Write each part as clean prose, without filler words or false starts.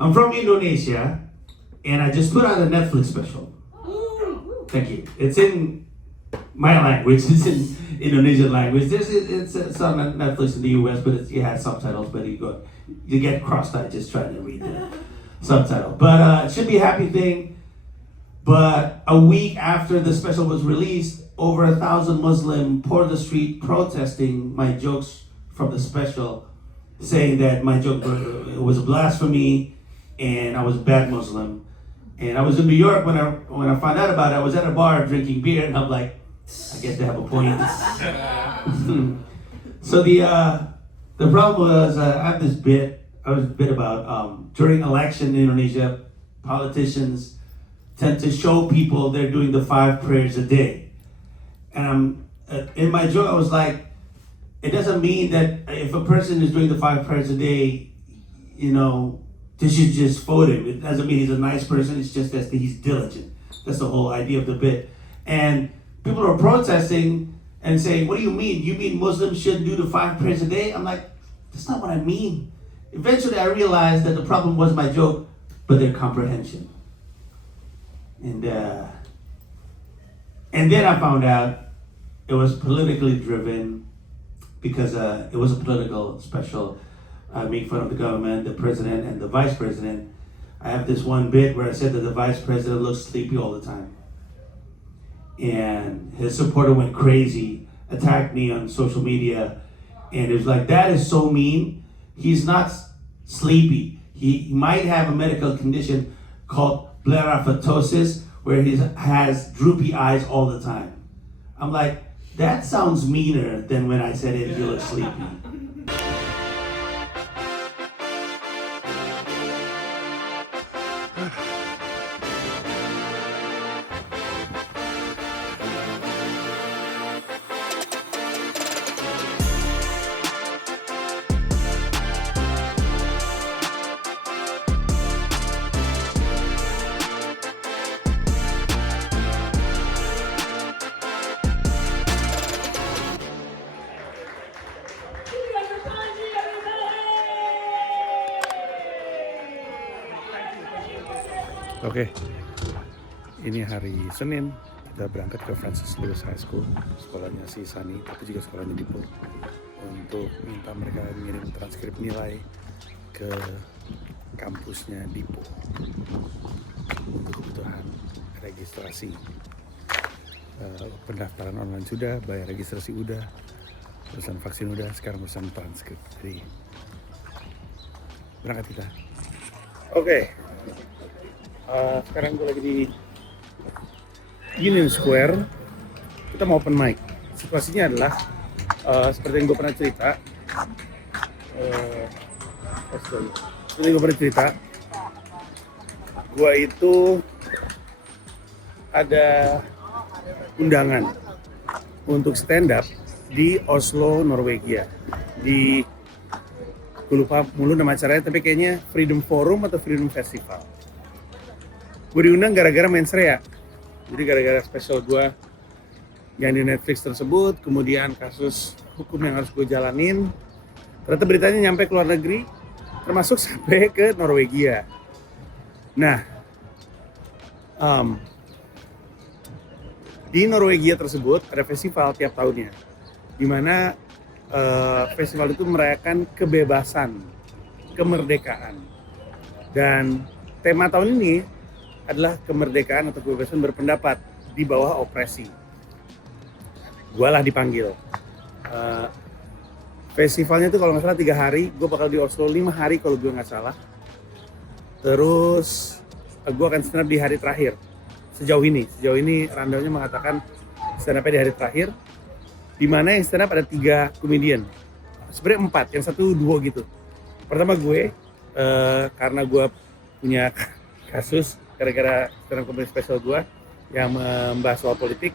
I'm from Indonesia, and I just put out a Netflix special. Thank you. It's in my language. It's in Indonesian language. It's on Netflix in the US, but it has subtitles. But you get cross-eyed just trying to read the subtitle. But it should be a happy thing. But a week after the special was released, over 1,000 Muslims poured the street protesting my jokes from the special, saying that my joke was a blasphemy and I was a bad Muslim. And I was in New York when I found out about it. I was at a bar drinking beer, and I'm like, I guess they have a point. So the problem was I have this bit. I was a bit about during election in Indonesia, politicians tend to show people they're doing the 5 prayers a day. And in my joke, I was like, it doesn't mean that if a person is doing the 5 prayers a day, they should just vote him. It doesn't mean he's a nice person. It's just that he's diligent. That's the whole idea of the bit. And people are protesting and saying, what do you mean? You mean Muslims shouldn't do the 5 prayers a day? I'm like, that's not what I mean. Eventually I realized that the problem wasn't my joke, but their comprehension. And then I found out it was politically driven because it was a political special. I make fun of the government, the president, and the vice president. I have this one bit where I said that the vice president looks sleepy all the time. And his supporter went crazy, attacked me on social media, and it was like, that is so mean. He's not sleepy. He might have a medical condition called blepharophtosis, where he has droopy eyes all the time. I'm like, that sounds meaner than when I said it, he looks sleepy. Oke, ini hari Senin, kita berangkat ke Francis Lewis High School, sekolahnya si Sani, tapi juga sekolahnya Dipo, untuk minta mereka mengirim transkrip nilai ke kampusnya Dipo untuk kebutuhan registrasi. Pendaftaran online sudah, bayar registrasi udah, urusan vaksin udah, sekarang urusan transkrip. Jadi berangkat kita. Oke. Sekarang gue lagi di Union Square. Kita mau open mic. Situasinya adalah seperti yang gue pernah cerita. Gue itu ada undangan untuk stand up di Oslo, Norwegia. Gue lupa mulu nama acaranya, tapi kayaknya Freedom Forum atau Freedom Festival. Gue diundang gara-gara Mensreya. Jadi gara-gara special gue yang di Netflix tersebut, kemudian kasus hukum yang harus gue jalanin, ternyata beritanya nyampe ke luar negeri, termasuk sampai ke Norwegia. Nah, di Norwegia tersebut ada festival tiap tahunnya, di mana festival itu merayakan kebebasan, kemerdekaan. Dan tema tahun ini adalah kemerdekaan atau kebebasan berpendapat di bawah opresi. Gua lah dipanggil. Festivalnya itu kalau nggak salah 3 hari, gue bakal di Oslo 5 hari kalau gue nggak salah. Terus gue akan stand up di hari terakhir. Sejauh ini rundownnya mengatakan stand up di hari terakhir, di mana yang stand up ada 3 komedian. Sebenarnya 4, yang satu duo gitu. Pertama gue, karena gue punya kasus gara-gara stand up comedy special gue yang membahas soal politik.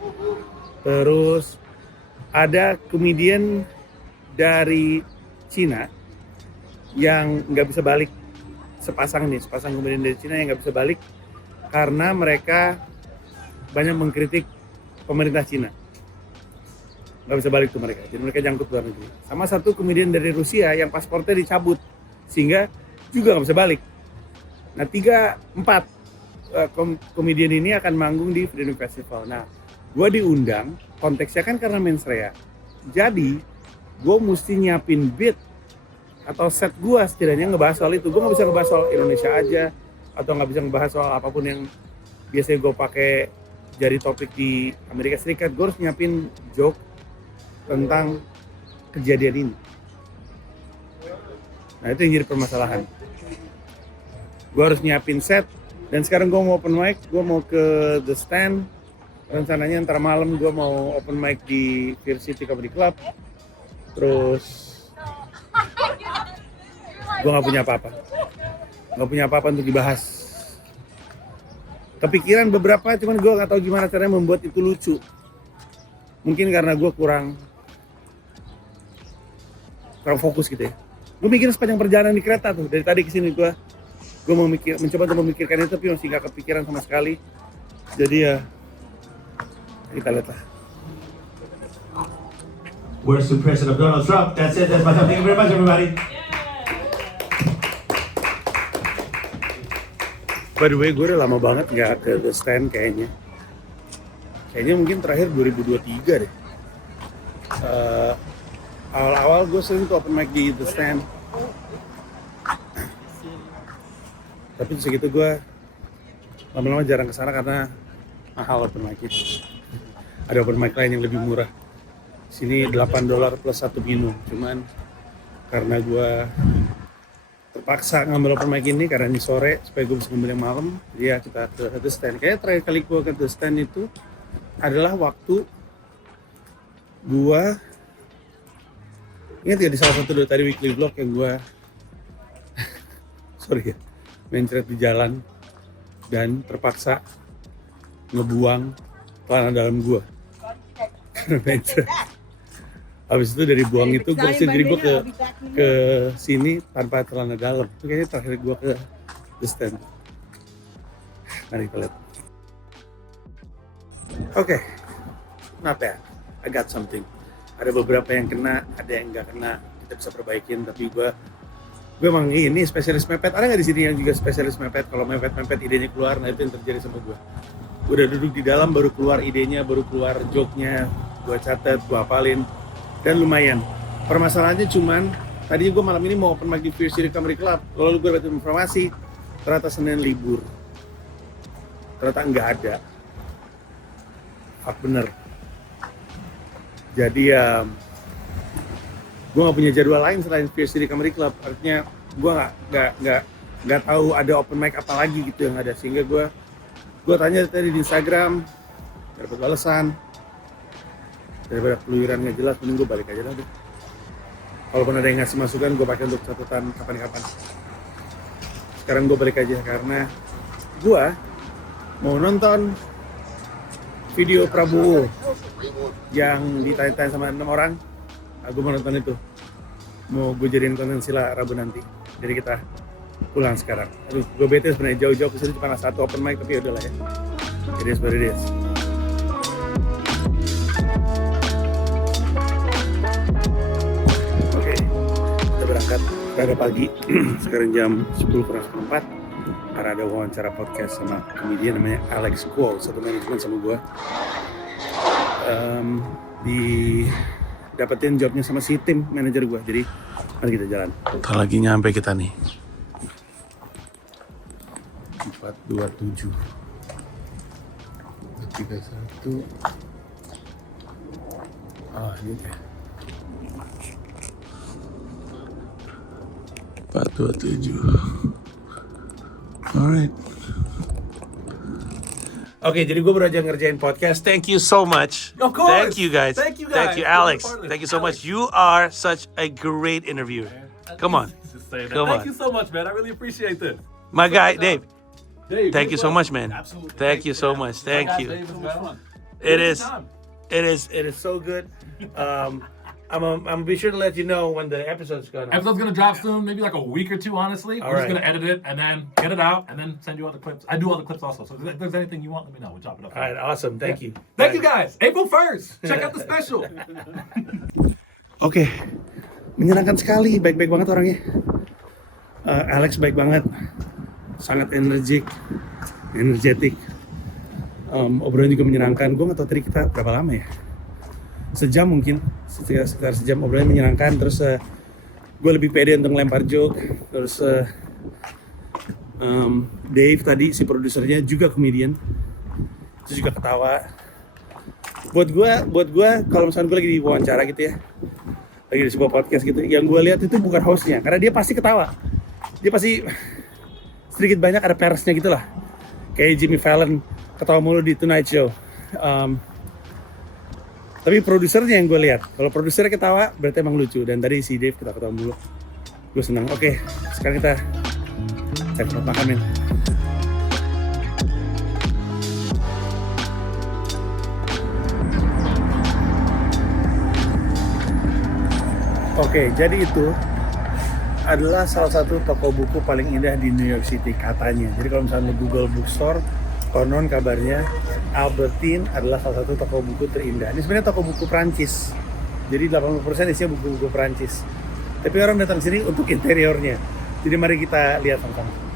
Terus ada komedian dari Cina yang nggak bisa balik, sepasang komedian dari Cina yang nggak bisa balik karena mereka banyak mengkritik pemerintah Cina. Nggak bisa balik tuh mereka, jadi mereka jangkut luar negeri. Sama satu komedian dari Rusia yang pasportnya dicabut, sehingga juga nggak bisa balik. Nah, 4 komedian ini akan manggung di Freedom Festival. Nah, gue diundang, konteksnya kan karena mens rea. Jadi, gue mesti nyiapin beat atau set gue setidaknya ngebahas soal itu. Gue nggak bisa ngebahas soal Indonesia aja, atau nggak bisa ngebahas soal apapun yang biasanya gue pakai jadi topik di Amerika Serikat. Gue harus nyiapin joke tentang kejadian ini. Nah, itu yang jadi permasalahan. Gue harus nyiapin set, dan sekarang gue mau open mic, gue mau ke The Stand. Rencananya ntar malam gue mau open mic di Fear City Comedy Club. Terus gue nggak punya apa-apa untuk dibahas. Kepikiran beberapa, cuman gue nggak tahu gimana caranya membuat itu lucu. Mungkin karena gue kurang fokus gitu ya. Gue mikir sepanjang perjalanan di kereta tuh, dari tadi ke sini gue mencoba untuk memikirkan itu, tapi masih gak kepikiran sama sekali. Jadi ya kita lihat lah. Worst impression of Donald Trump. That's it. That's my time. Thank you very much, everybody. By the way, gue udah lama banget nggak ke The Stand kayaknya. Kayaknya mungkin terakhir 2023 deh. Awal-awal gue sering tuh open mic di The Stand. Tapi segitu gue lama-lama jarang kesana karena mahal open mic-nya. Ada open mic lain yang lebih murah. Sini $8 plus 1 minum. Cuman karena gue terpaksa ngambil open mic ini karena ini sore supaya gue bisa ngambil yang malam, ya kita ke The Stand. Kayaknya terakhir kali gue ke The Stand itu adalah waktu gue ingat ya di salah satu dari tadi weekly vlog yang gue sorry ya, mencret di jalan dan terpaksa ngebuang celana dalam gue. Mencret. Habis itu dari buang itu gue jadi gue ke sini tanpa celana dalam. Itu kayaknya terakhir gue ke The Stand. Mari kita lihat. Oke, not bad. I got something. Ada beberapa yang kena, ada yang nggak kena. Kita bisa perbaikin. Tapi gue emang ini spesialis mepet. Ada nggak di sini yang juga spesialis mepet? Kalau mepet idenya keluar, nah itu yang terjadi sama gue. Gue udah duduk di dalam, baru keluar idenya, baru keluar joke-nya. Gue catat, gue hafalin. Dan lumayan. Permasalahannya cuman, tadinya gue malam ini mau open mic di Fear City Comedy Club. Lalu gue dapat informasi, ternyata Senin libur. Ternyata nggak ada. Fuck bener. Jadi ya, gue nggak punya jadwal lain selain Fear City Comedy Club. Artinya gue nggak tahu ada open mic apa lagi gitu yang ada. Sehingga gue tanya tadi di Instagram, gak dapat balasan. Daripada keluyuran nggak jelas, mending gue balik aja lah deh. Kalaupun ada yang ngasih masukan, gue pakai untuk catatan kapan-kapan. Sekarang gue balik aja karena gue mau nonton video Prabowo yang ditanya-tanya sama 6 orang. Gue mau nonton itu. Mau gue jadiin konten sila Rabu nanti. Jadi kita pulang sekarang. Aduh, gue bete sebenarnya jauh-jauh kesini cuma satu open mic, tapi yaudahlah ya. It is what it is. Berangkat pada pagi, sekarang jam 10:04 karena ada wawancara podcast sama komedian namanya Alex Kuo, satu manajemen sama gue. Dapetin jobnya sama si tim manajer gue, jadi mari kita jalan. Ntar lagi nyampe kita nih 427 31. Ini deh 427. Alright. Oke, jadi gue baru aja ngerjain podcast. Thank you so much. Of course. Thank you guys. Thank you guys. Thank you, Alex. For being a part of this. Thank you so Alex. much. You are such a great interviewer. Come on. Just say that. Come Thank on. you so much, man. I really appreciate this. My guy, Dave. Dave, Thank you so much, man. Absolutely. Thank you so much. Thank My guy you. Dave as well. It Good is. time. It is so good. I'm be sure to let you know when the episode's going on. Episode's gonna drop soon, maybe like a week or two, honestly. All We're right. just gonna edit it and then get it out and then send you all the clips. I do all the clips also, so if there's anything you want, let me know. We'll chop it up. All right, awesome. Thank you. Thank you guys. April 1st. Check out the special. Oke, menyenangkan sekali, baik-baik banget orangnya. Alex baik banget. sangat energetik. Obrolan juga menyenangkan. Gue nggak tahu tadi kita berapa lama ya, sejam mungkin, sekitar sejam. Obrolan menyenangkan. Terus gue lebih pede untuk ngelempar joke. Terus Dave tadi si produsernya juga komedian, itu juga ketawa. Buat gue kalau misalnya gue lagi di wawancara gitu ya, lagi di sebuah podcast gitu, yang gue lihat itu bukan hostnya, karena dia pasti ketawa, dia pasti sedikit banyak ada persnya gitu lah, kayak Jimmy Fallon ketawa mulu di Tonight Show. Tapi produsernya yang gue lihat, kalau produsernya ketawa berarti emang lucu, dan tadi si Dave ketawa mulu, gue senang. Oke, sekarang kita cek tempat makan ya. Oke, jadi itu adalah salah satu toko buku paling indah di New York City katanya. Jadi kalau misalnya Google Bookstore, konon kabarnya Albertine adalah salah satu toko buku terindah. Ini sebenarnya toko buku Prancis. Jadi 80% isinya buku-buku Prancis. Tapi orang datang sini untuk interiornya. Jadi mari kita lihat sama-sama.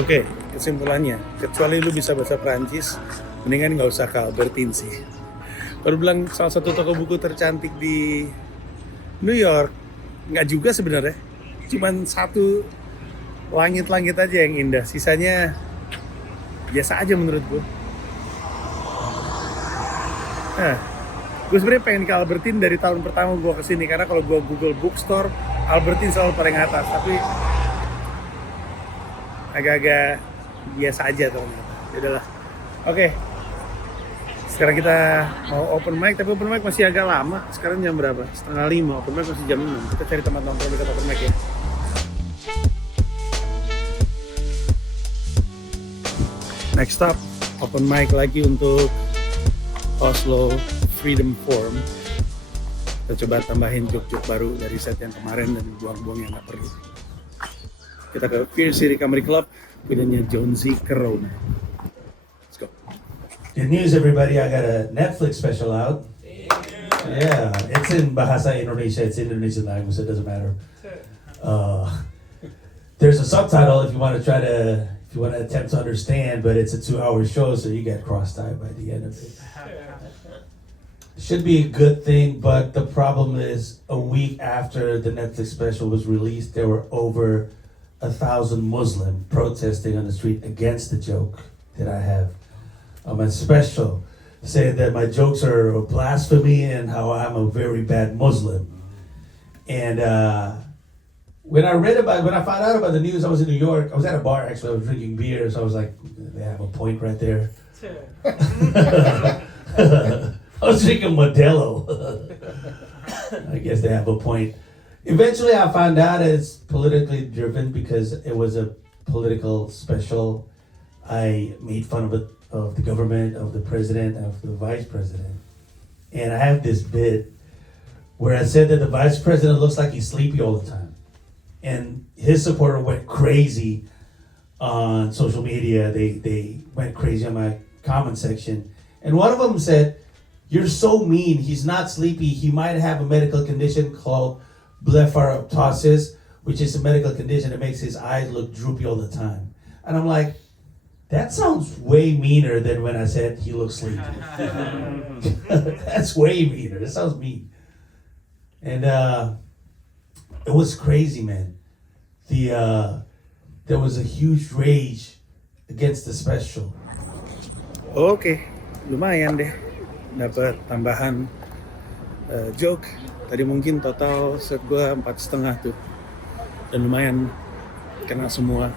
Oke, kesimpulannya, kecuali lu bisa bahasa Prancis, mendingan nggak usah ke Albertine sih. Baru bilang salah satu toko buku tercantik di New York, nggak juga sebenarnya. Cuman satu langit-langit aja yang indah, sisanya biasa aja menurut gue. Nah, gue sebenarnya pengen ke Albertine dari tahun pertama gue kesini, karena kalau gue Google Bookstore, Albertine selalu paling atas, tapi agak-agak biasa aja ternyata. Yaudahlah. Oke. Sekarang kita mau open mic, tapi open mic masih agak lama. Sekarang jam berapa? 4:30. Open mic masih jam 6. Kita cari tempat nongkrong dekat open mic ya. Next up, open mic lagi untuk Oslo Freedom Forum. Kita coba tambahin joke-joke baru dari set yang kemarin dan buang-buang yang nggak perlu. Kita ke Fear City Comedy Club, punyanya Jonesy Corona. Let's go. Good news, everybody! I got a Netflix special out. Yeah, it's in Bahasa Indonesia. It's in Indonesian language, so it doesn't matter. There's a subtitle if you want to attempt to understand, but it's a 2-hour show, so you get cross-eyed by the end of it. Should be a good thing, but the problem is a week after the Netflix special was released, there were over 1,000 Muslims protesting on the street against the joke that I have. My special, saying that my jokes are blasphemy and how I'm a very bad Muslim. And when I found out about the news, I was in New York. I was at a bar actually. I was drinking beer, so I was like, they have a point right there. I was drinking Modelo. I guess they have a point. Eventually, I found out it's politically driven because it was a political special. I made fun of the government, of the president, of the vice president. And I have this bit where I said that the vice president looks like he's sleepy all the time. And his supporter went crazy on social media. They went crazy on my comment section. And one of them said, "You're so mean. He's not sleepy. He might have a medical condition called blepharoptosis, which is a medical condition that makes his eyes look droopy all the time." And I'm like, that sounds way meaner than when I said he looks sleepy. That's way meaner. That sounds mean. And it was crazy, man. The there was a huge rage against the special. Oke, lumayan deh. Dapat tambahan joke. Tadi mungkin total set gue 4,5 tuh. Dan lumayan kena semua.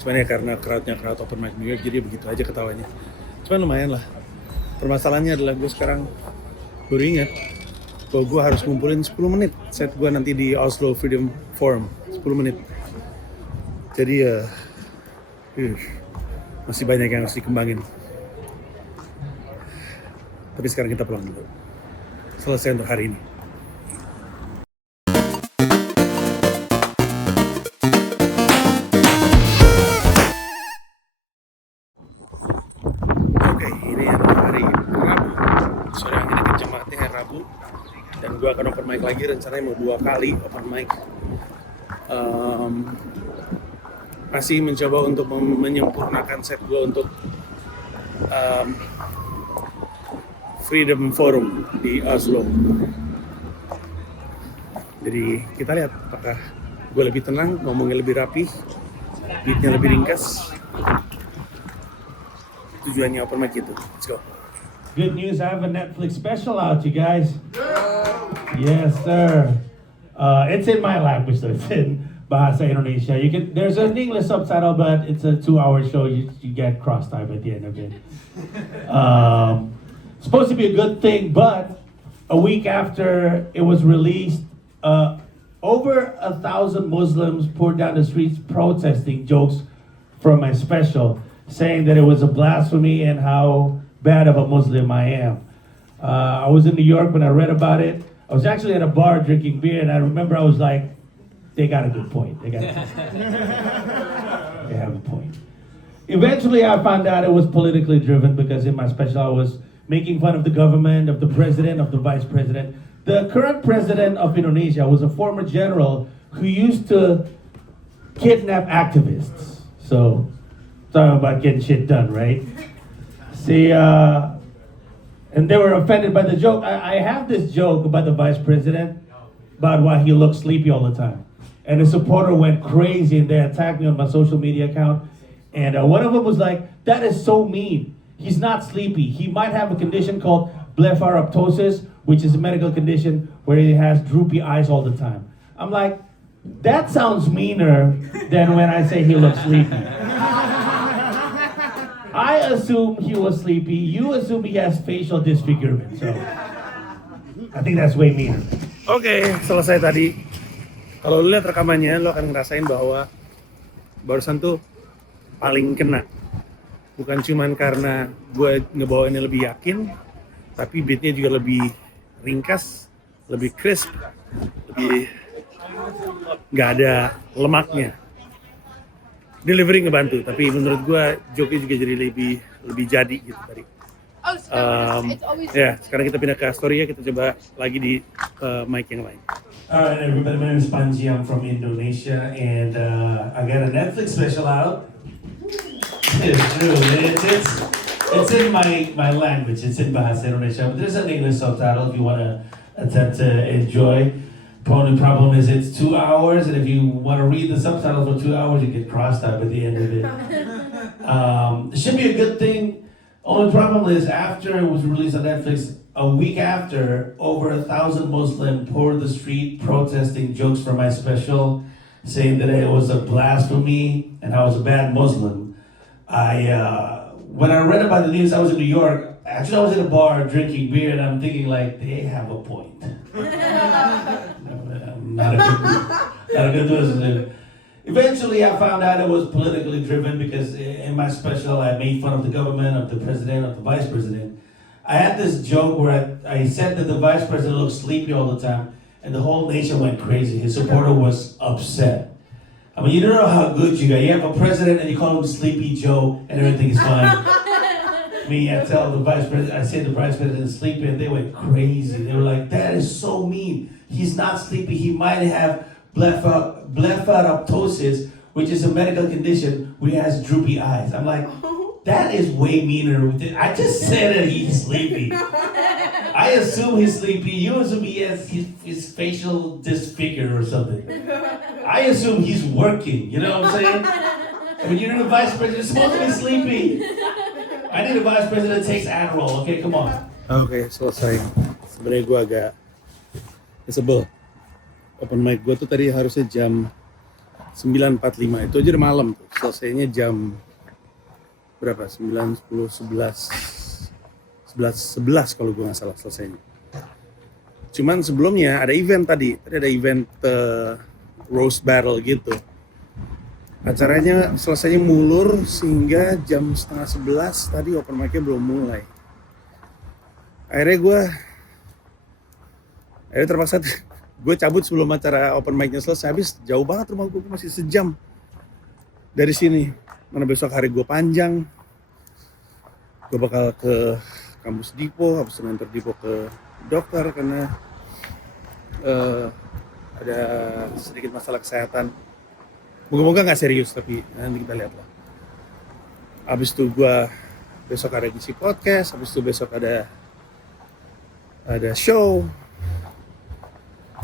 Cuman ya karena crowd open mic New York, jadi begitu aja ketawanya. Cuman lumayan lah. Permasalahannya adalah gue sekarang baru ingat bahwa gue harus ngumpulin 10 menit set gue nanti di Oslo Freedom Forum. 10 menit. Jadi masih banyak yang harus dikembangin. Tapi sekarang kita pulang dulu. Selesai untuk hari ini. Oke, ini hari Rabu. Sore anginnya kenceng banget nih hari Rabu. Dan gue akan open mic lagi, rencananya mau 2 kali open mic. Masih mencoba untuk menyempurnakan set gue untuk Freedom Forum di Oslo. Jadi kita lihat apakah gue lebih tenang, ngomongnya lebih rapi, beatnya lebih ringkas. Tujuannya open mic itu. Let's go. Good news, I have a Netflix special out, you guys. Yes, sir. It's in my language, so it's in Bahasa Indonesia. There's an English subtitle, but it's a 2-hour show. You get cross time at the end of it. Supposed to be a good thing, but a week after it was released, over 1,000 Muslims poured down the streets protesting jokes from my special, saying that it was a blasphemy and how bad of a Muslim I am. I was in New York when I read about it. I was actually at a bar drinking beer, and I remember I was like, they got a good point. They have a point. Eventually, I found out it was politically driven because in my special I was making fun of the government, of the president, of the vice president. The current president of Indonesia was a former general who used to kidnap activists. So, talking about getting shit done, right? See, and they were offended by the joke. I have this joke about the vice president, about why he looks sleepy all the time. And a supporter went crazy and they attacked me on my social media account. And one of them was like, that is so mean. He's not sleepy. He might have a condition called blepharoptosis, which is a medical condition where he has droopy eyes all the time. I'm like, that sounds meaner than when I say he looks sleepy. I assume he was sleepy. You assume he has facial disfigurement. So I think that's way meaner. Oke, selesai tadi. Kalau lu lihat rekamannya, lo akan ngerasain bahwa barusan tuh paling kena. Bukan cuman karena gue ngebawainnya lebih yakin, tapi beatnya juga lebih ringkas, lebih crisp, lebih nggak ada lemaknya. Delivery ngebantu, tapi menurut gue joke-nya juga jadi lebih jadi gitu tadi. Ya, sekarang kita pindah ke story ya, kita coba lagi di mic yang lain. Alright everybody, my name is Panji, I'm from Indonesia, and I got a Netflix special out. It's true, it's in my language, it's in Bahasa Indonesia, but there's an English subtitle if you want to attempt to enjoy. The only problem is it's 2 hours, and if you want to read the subtitle for 2 hours, you get crossed out at the end of it. It should be a good thing. Only problem is after it was released on Netflix, a week after, over 1,000 Muslims poured the street protesting jokes from my special, saying that it was a blasphemy and I was a bad Muslim. When I read about the news, I was in New York. Actually, I was in a bar drinking beer, and I'm thinking like, they have a point. Not a good person. Eventually, I found out it was politically driven because in my special, I made fun of the government, of the president, of the vice president. I had this joke where I said that the vice president looked sleepy all the time, and the whole nation went crazy. His supporter was upset. I mean, you don't know how good you got. You have a president and you call him Sleepy Joe, and everything is fine. Me, I tell the vice president, I say the vice president is sleepy, and they went crazy. They were like, that is so mean. He's not sleepy. He might have blepharoptosis, which is a medical condition where he has droopy eyes. I'm like, That is way meaner. I just said that he's sleepy. I assume he's sleepy. You assume he has his facial disfigured or something. I assume he's working. You know what I'm saying? When you're the vice president, you're supposed to be sleepy. I need a vice president that takes Adderall. Okay, come on. Oke, selesai. Sebenarnya gue agak sebel. Open mic gue tuh tadi harusnya jam 9.45. Itu aja udah malam tuh. Selesainya jam berapa? 9, 10, 11 kalau gue nggak salah selesainya. Cuman sebelumnya ada event tadi ada event roast battle gitu. Acaranya selesainya mulur sehingga jam 10:30 tadi open mic-nya belum mulai. Akhirnya terpaksa gue cabut sebelum acara open mic-nya selesai. Habis jauh banget rumah gue masih sejam dari sini. Mana besok hari gue panjang, gue bakal ke kampus Dipo, habis itu nganter Dipo ke dokter karena ada sedikit masalah kesehatan. Moga-moga nggak serius, tapi nanti kita lihat lah. Habis itu gue besok ada ngisi podcast, habis itu besok ada show.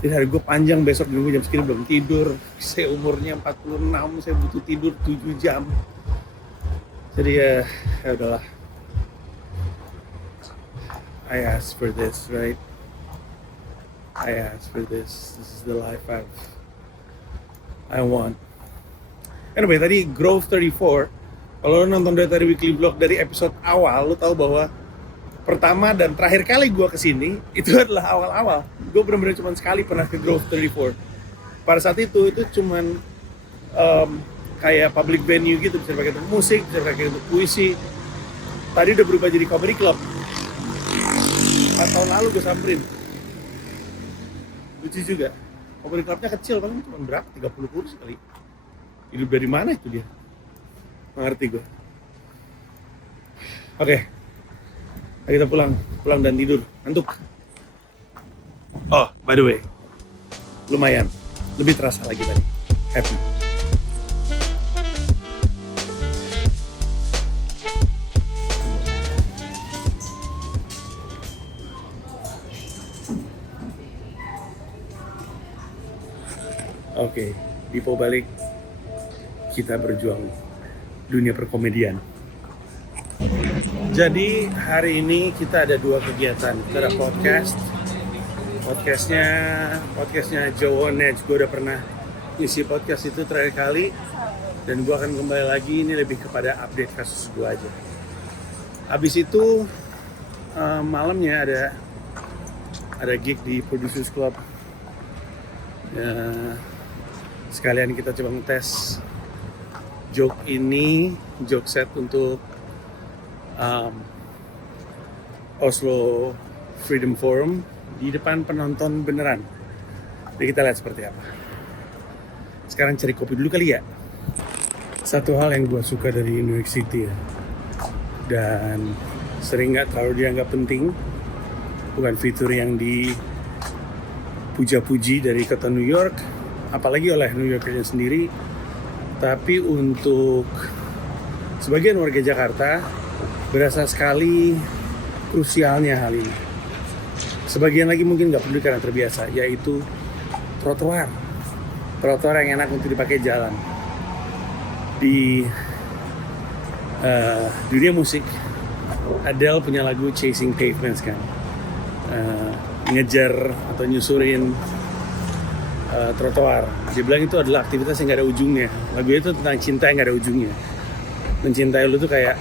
Jadi hari gue panjang, besok gue jam segini belum tidur. Saya umurnya 46, saya butuh tidur 7 jam. Jadi ya udahlah. I asked for this, right? I asked for this. This is the life I want. Anyway, tadi Grove 34. Kalau lo nonton dari weekly vlog dari episode awal, lo tahu bahwa pertama dan terakhir kali gue kesini itu adalah awal-awal. Gue benar-benar cuma sekali pernah ke Grove 34. Pada saat itu cuman kayak public venue gitu, bisa pakai untuk musik, bisa pakai untuk puisi. Tadi udah berubah jadi comedy club. 4 tahun lalu gue samperin. Lucu juga. Comedy clubnya kecil, paling cuma berapa? 30 kursi kali. Hidup dari mana itu dia? Nggak ngerti gue. Oke. Ayo kita pulang dan tidur. Ngantuk. Oh, by the way. Lumayan. Lebih terasa lagi tadi. Happy. Oke, Dipo balik. Kita berjuang dunia perkomedian. Jadi hari ini kita ada 2 kegiatan. Kita ada podcastnya Joe on Edge. Gue udah pernah isi podcast itu terakhir kali, dan gue akan kembali lagi. Ini lebih kepada update kasus gue aja. Habis itu malamnya ada gig di Producers Club. Sekalian kita coba ngetes joke set untuk Oslo Freedom Forum di depan penonton beneran. Jadi kita lihat seperti apa. Sekarang cari kopi dulu kali ya. Satu hal yang gue suka dari New York City ya, dan sering nggak terlalu dianggap penting, bukan fitur yang dipuja-puji dari kota New York, apalagi oleh New Yorkernya sendiri, tapi untuk sebagian warga Jakarta berasa sekali krusialnya hal ini. Sebagian lagi mungkin nggak peduli karena terbiasa, yaitu trotoar yang enak untuk dipakai jalan. Di dunia musik, Adele punya lagu Chasing Pavements kan, ngejar atau nyusurin trotoar. Dia bilang itu adalah aktivitas yang gak ada ujungnya. Lagu itu tentang cinta yang gak ada ujungnya. Mencintai lu tuh kayak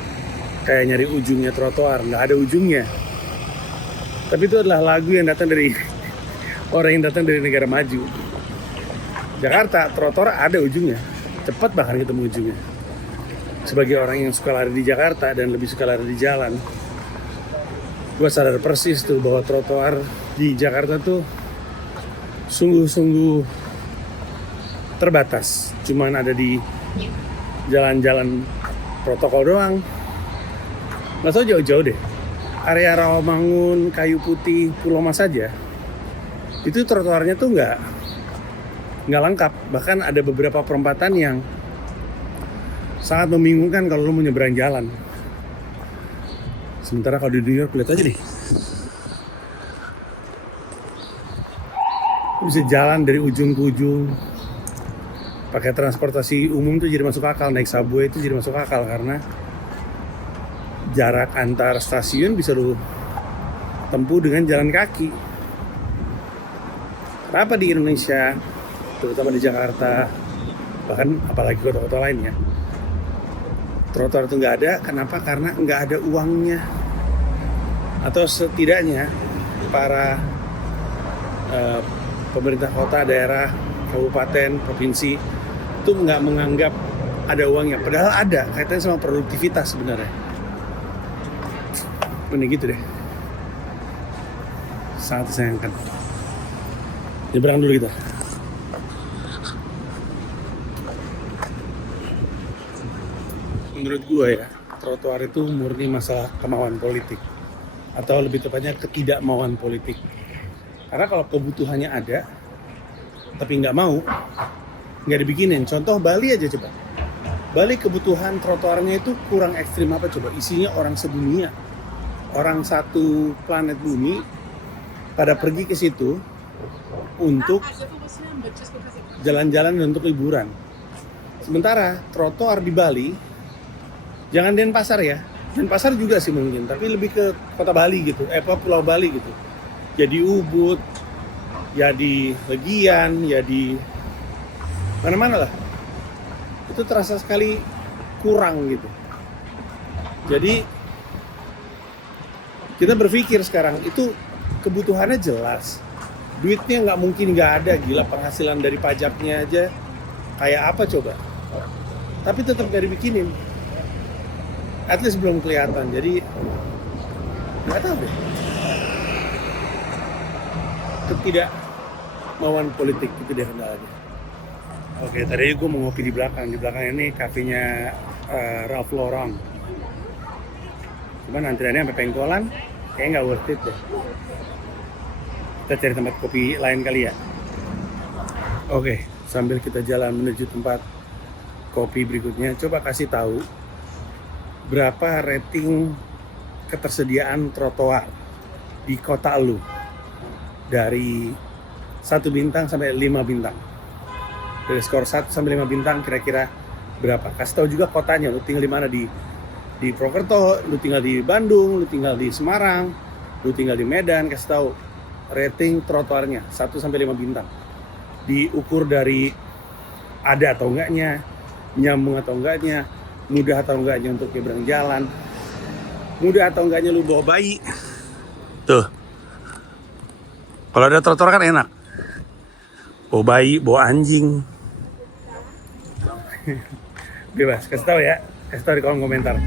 nyari ujungnya trotoar, gak ada ujungnya. Tapi itu adalah lagu yang datang dari orang yang datang dari negara maju. Jakarta, trotoar ada ujungnya, cepat bahkan ketemu ujungnya. Sebagai orang yang suka lari di Jakarta dan lebih suka lari di jalan, gue sadar persis tuh bahwa trotoar di Jakarta tuh sungguh-sungguh terbatas. Cuman ada di jalan-jalan protokol doang. Nggak tahu jauh-jauh deh. Area Rawamangun, Kayu Putih, Pulau Mas saja, itu trotoarnya tuh nggak lengkap. Bahkan ada beberapa perempatan yang sangat membingungkan kalau lo mau nyebrang jalan. Sementara kalau di New York, lihat aja nih. Bisa jalan dari ujung ke ujung. Pakai transportasi umum tuh jadi masuk akal. Naik subway itu jadi masuk akal karena jarak antar stasiun bisa lu tempuh dengan jalan kaki. Kenapa di Indonesia, terutama di Jakarta, bahkan apalagi kota-kota lainnya, trotoar itu nggak ada? Kenapa? Karena nggak ada uangnya. Atau setidaknya para pemerintah kota, daerah, kabupaten, provinsi itu nggak menganggap ada uangnya. Padahal ada, kaitannya sama produktivitas sebenarnya. Ini gitu deh. Sangat disayangkan. Nyebrang dulu kita. Menurut gue ya, trotoar itu murni masalah kemauan politik. Atau lebih tepatnya ketidakmauan politik. Karena kalau kebutuhannya ada, tapi nggak mau, nggak dibikinin. Contoh Bali aja coba. Bali kebutuhan trotoarnya itu kurang ekstrim apa coba? Isinya orang sedunia. Orang satu planet bumi pada pergi ke situ untuk jalan-jalan dan untuk liburan. Sementara trotoar di Bali, jangan Denpasar ya. Denpasar juga sih mungkin, tapi lebih ke kota Bali gitu, Pulau Bali gitu. Jadi Ubud, ya di Legian, ya di mana-mana lah. Itu terasa sekali kurang gitu. Jadi kita berpikir sekarang itu kebutuhannya jelas. Duitnya nggak mungkin nggak ada, gila penghasilan dari pajaknya aja kayak apa coba. Tapi tetap nggak dibikinin. At least belum kelihatan, jadi nggak tahu deh. Ketidakmauan politik itu dia kendalanya. Oke, tadi gue mau ngopi di belakang. Di belakang ini kafenya Ralph Lauren. Cuman antriannya sampai pengkolan, kayaknya nggak worth it deh. Kita cari tempat kopi lain kali ya. Oke, sambil kita jalan menuju tempat kopi berikutnya, coba kasih tahu berapa rating ketersediaan trotoar di kota lu dari 1 bintang sampai 5 bintang. Dari skor 1 sampai 5 bintang kira-kira berapa? Kasih tahu juga kotanya, lu tinggal di mana, di Purwokerto, lu tinggal di Bandung, lu tinggal di Semarang, lu tinggal di Medan, kasih tahu rating trotoarnya 1 sampai 5 bintang. Diukur dari ada atau enggaknya, nyambung atau enggaknya, mudah atau enggaknya untuk nyebrang jalan, mudah atau enggaknya lu bawa bayi. Tuh. Kalau ada trotoar kan enak. Bawa bayi, bawa anjing. Bebas, kasih tahu ya. Kasih tahu di kolom komentar.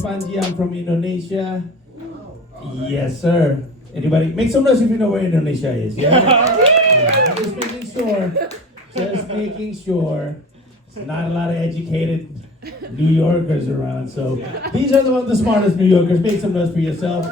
Panji, I'm from Indonesia. Yes, sir. Anybody? Make some noise if you know where Indonesia is. Yeah. Just making sure. Just making sure. There's not a lot of educated New Yorkers around. So these are the smartest New Yorkers. Make some noise for yourself.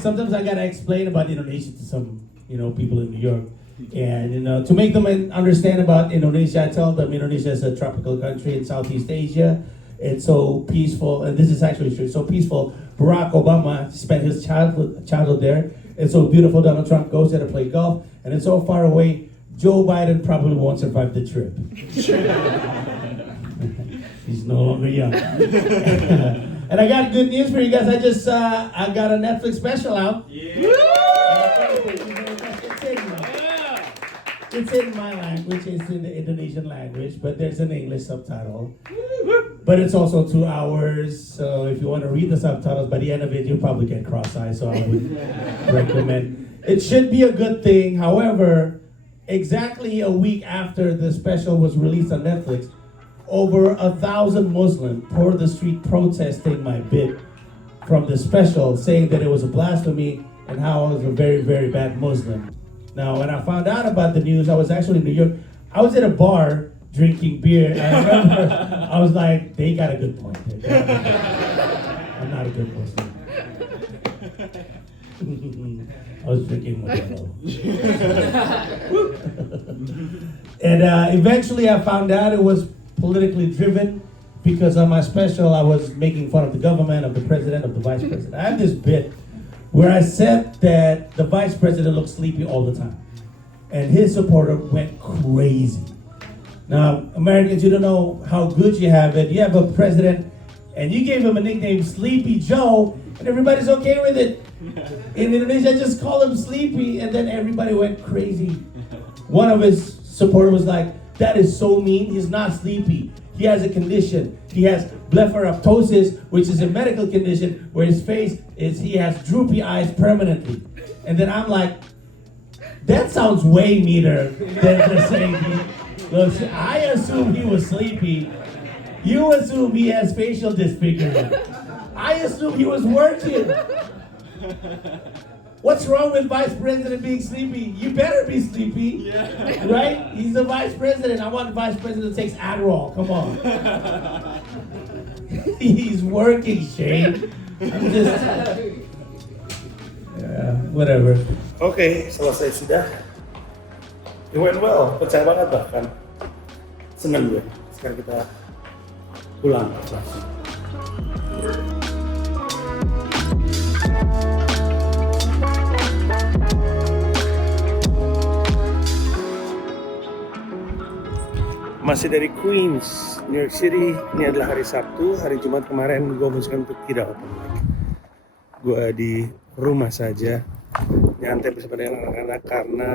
Sometimes I gotta explain about Indonesia to some people in New York, and to make them understand about Indonesia, I tell them Indonesia is a tropical country in Southeast Asia. It's so peaceful, and this is actually true. So peaceful. Barack Obama spent his childhood there. It's so beautiful. Donald Trump goes there to play golf, and it's so far away. Joe Biden probably won't survive the trip. He's no longer young. And I got good news for you guys. I got a Netflix special out. Yeah. It's in my language. It's in the Indonesian language, but there's an English subtitle. But it's also 2 hours. So if you want to read the subtitles, by the end of it, you'll probably get cross-eyed. So I would recommend. It should be a good thing. However, exactly a week after the special was released on Netflix, over 1,000 Muslims poured the street protesting my bit from the special, saying that it was a blasphemy and how I was a very, very bad Muslim. Now, when I found out about the news, I was actually in New York. I was at a bar drinking beer, and I remember I was like, they got a good point. I'm not a good Muslim. I was drinking Modelo. And eventually I found out it was politically driven because on my special I was making fun of the government, of the president, of the vice president. I have this bit where I said that the vice president looked sleepy all the time. And his supporter went crazy. Now, Americans, you don't know how good you have it. You have a president and you gave him a nickname, Sleepy Joe, and everybody's okay with it. In Indonesia, just call him Sleepy, and then everybody went crazy. One of his supporters was like, that is so mean, he's not sleepy. He has a condition. He has blepharoptosis, which is a medical condition where his face he has droopy eyes permanently. And then I'm like, that sounds way meaner than just saying look, I assume he was sleepy. You assume he has facial disfigurement. I assume he was working. What's wrong with vice president being sleepy? You better be sleepy, right? He's the vice president. I want the vice president that takes Adderall. Come on. He's working, Shane. I'm just... whatever. Oke, selesai sudah. It went well, pecah banget bahkan. Seneng gue. Sekarang kita pulang langsung. Masih dari Queens, New York City. Ini adalah hari Sabtu. Hari Jumat kemarin gue memutuskan untuk tidak open mic. Gue di rumah saja, nyantai bersama dengan anak-anak karena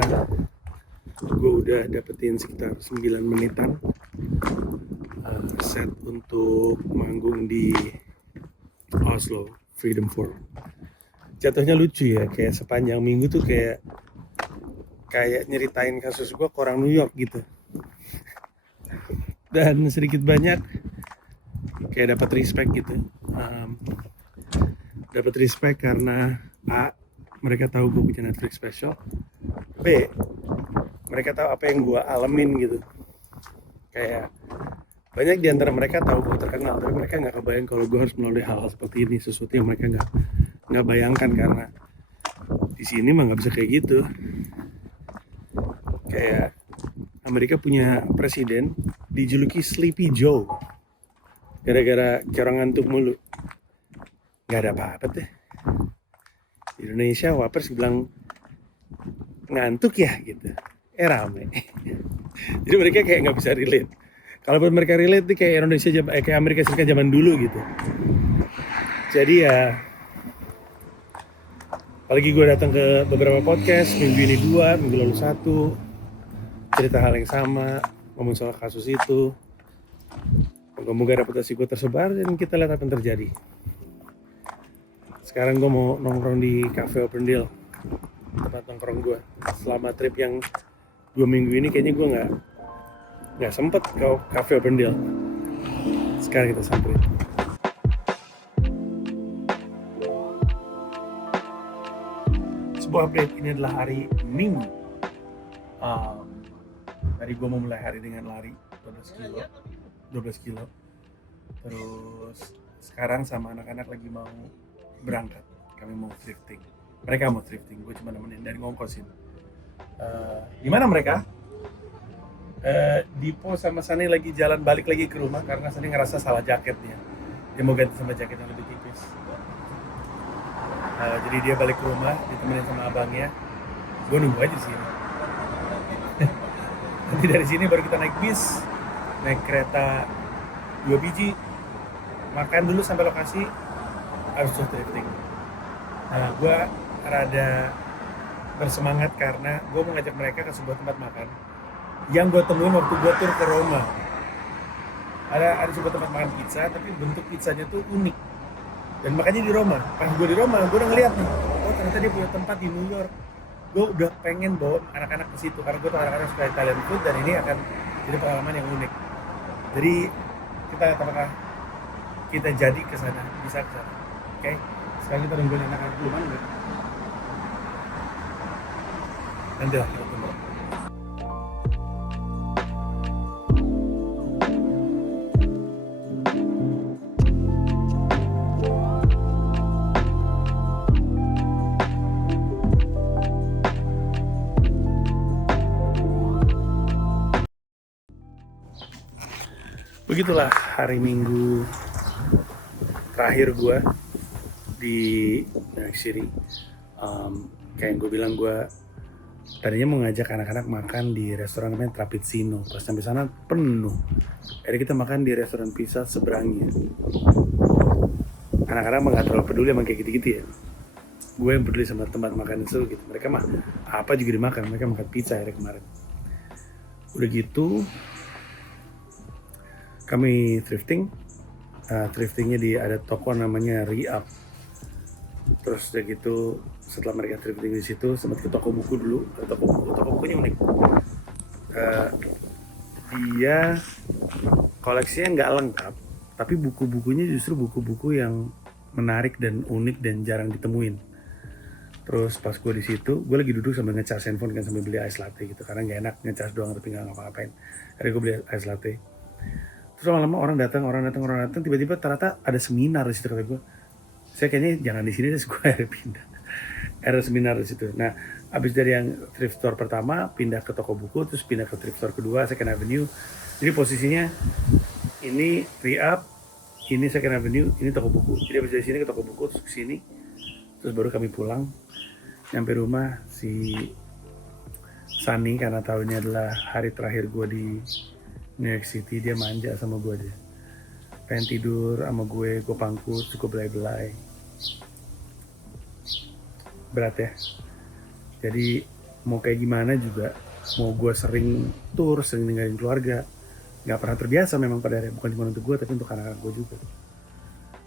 gue udah dapetin sekitar 9 menitan set untuk manggung di Oslo Freedom Forum. Jatuhnya lucu ya, kayak sepanjang minggu tuh kayak nyeritain kasus gue ke orang New York gitu. Dan sedikit banyak kayak dapat respect gitu. Dapat respect karena A, mereka tahu gue punya Netflix special. B, mereka tahu apa yang gue alamin gitu. Kayak banyak di antara mereka tahu gue terkenal, tapi mereka nggak kebayang kalau gue harus melalui hal-hal seperti ini, sesuatu yang mereka nggak bayangkan karena di sini mah nggak bisa kayak gitu. Kayak Amerika punya presiden dijuluki Sleepy Joe gara-gara kayak orang ngantuk mulu. Gak ada apa-apa deh. Di Indonesia wapres bilang ngantuk ya gitu. Rame. Jadi mereka kayak nggak bisa relate. Kalaupun mereka relate nih kayak Indonesia kayak Amerika Serikat zaman dulu gitu. Jadi ya, apalagi gue datang ke beberapa podcast, minggu ini 2, minggu lalu 1, cerita hal yang sama, ngomong soal kasus itu. Moga-moga reputasi gue tersebar dan kita lihat apa yang terjadi. Sekarang gue mau nongkrong di Cafe Open Deal, tempat nongkrong gue. Selama trip yang 2 minggu ini kayaknya gue nggak sempet ke Cafe Open Deal. Sekarang kita samperin. Sebuah update, ini adalah hari Minggu. Tadi gue mau mulai hari dengan lari 12 kilo. Terus sekarang sama anak-anak lagi mau berangkat. Kami mau thrifting. Mereka mau thrifting, gue cuma nemenin dan ngongkosin. Di mana mereka? Dipo sama Sani lagi jalan balik lagi ke rumah karena Sani ngerasa salah jaketnya. Dia mau ganti sama jaket yang lebih tipis. Jadi dia balik ke rumah, ditemenin sama abangnya. Gue nunggu aja di sini. Nanti dari sini baru kita naik bis, naik kereta 2 biji, makan dulu sampai lokasi, harus thrifting. Nah, gue rada bersemangat karena gue mau ngajak mereka ke sebuah tempat makan yang gue temuin waktu gue tur ke Roma. Ada sebuah tempat makan pizza, tapi bentuk pizzanya tuh unik. Dan makanya di Roma, pas gue di Roma, gue udah ngeliat nih, oh ternyata dia punya tempat di New York. Gue udah pengen bawa anak-anak ke situ karena gue tuh anak-anak suka Italian food dan ini akan jadi pengalaman yang unik. Jadi kita apakah kita jadi ke sana, bisa ke sana. Oke? Sekarang kita nungguin anak-anak dulu mana? Nanti lah kita tunggu. Begitulah hari Minggu terakhir gue di New York City. Kayak yang gue bilang, gue tadinya mau ngajak anak-anak makan di restoran namanya Trapizzino. Pas sampai sana penuh. Akhirnya kita makan di restoran pizza seberangnya. Anak-anak mah gak terlalu peduli sama kayak gitu-gitu ya. Gue yang peduli sama tempat makan itu gitu. Mereka mah apa juga dimakan. Mereka makan pizza akhirnya kemarin. Udah gitu kami thrifting. Thriftingnya di ada toko namanya Re-Up. Terus udah gitu setelah mereka thrifting di situ sempat ke toko buku dulu. Toko bukunya unik. Dia koleksinya nggak lengkap, tapi buku-bukunya justru buku-buku yang menarik dan unik dan jarang ditemuin. Terus pas gue di situ, gue lagi duduk sambil ngecas handphone kan sambil beli ice latte gitu, karena nggak enak ngecas doang tapi nggak ngapa-ngapain. Akhirnya gue beli ice latte. Terus lama-lama orang datang, tiba-tiba ternyata ada seminar di situ, kata gue. Saya kayaknya jangan di sini, terus gue akhirnya pindah. Ada seminar di situ. Nah, abis dari yang thrift store pertama, pindah ke toko buku, terus pindah ke thrift store kedua, Second Avenue. Jadi posisinya ini Re-Up, ini Second Avenue, ini toko buku. Jadi abis dari sini ke toko buku, terus ke sini, terus baru kami pulang. Nyampe rumah, si Sunny, karena tahu ini adalah hari terakhir gue di New York City, dia manja sama gue dia. Pengen tidur sama gue pangku, cukup belai-belai. Berat ya. Jadi mau kayak gimana juga, mau gue sering tour, sering ninggalin keluarga, nggak pernah terbiasa memang pada akhirnya, bukan cuma untuk gue tapi untuk anak-anak gue juga.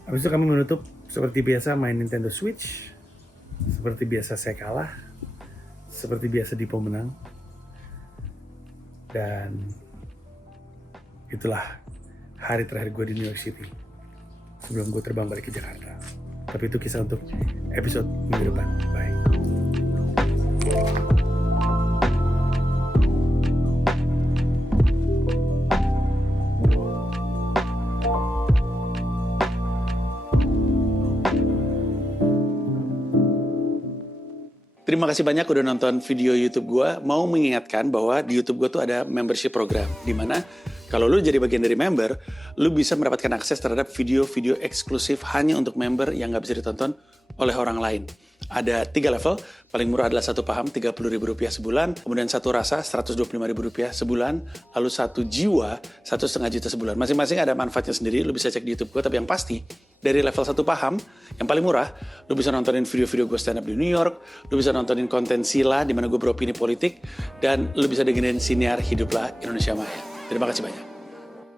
Habis itu kami menutup seperti biasa main Nintendo Switch, seperti biasa saya kalah, seperti biasa Dipo menang, dan itulah hari terakhir gue di New York City sebelum gue terbang balik ke Jakarta. Tapi itu kisah untuk episode minggu depan. Bye. Terima kasih banyak udah nonton video YouTube gue. Mau mengingatkan bahwa di YouTube gue tuh ada membership program, di mana kalau lu jadi bagian dari member, lu bisa mendapatkan akses terhadap video-video eksklusif hanya untuk member yang nggak bisa ditonton oleh orang lain. Ada 3 level, paling murah adalah 1 paham Rp30.000 sebulan, kemudian 1 rasa Rp125.000 sebulan, lalu 1 jiwa Rp1,5 juta sebulan. Masing-masing ada manfaatnya sendiri, lu bisa cek di YouTube gue, tapi yang pasti dari level 1 paham yang paling murah, lu bisa nontonin video-video gue stand up di New York, lu bisa nontonin konten Sila di mana gue beropini politik, dan lu bisa dengerin siniar Hiduplah Indonesia Maya. Terima kasih banyak.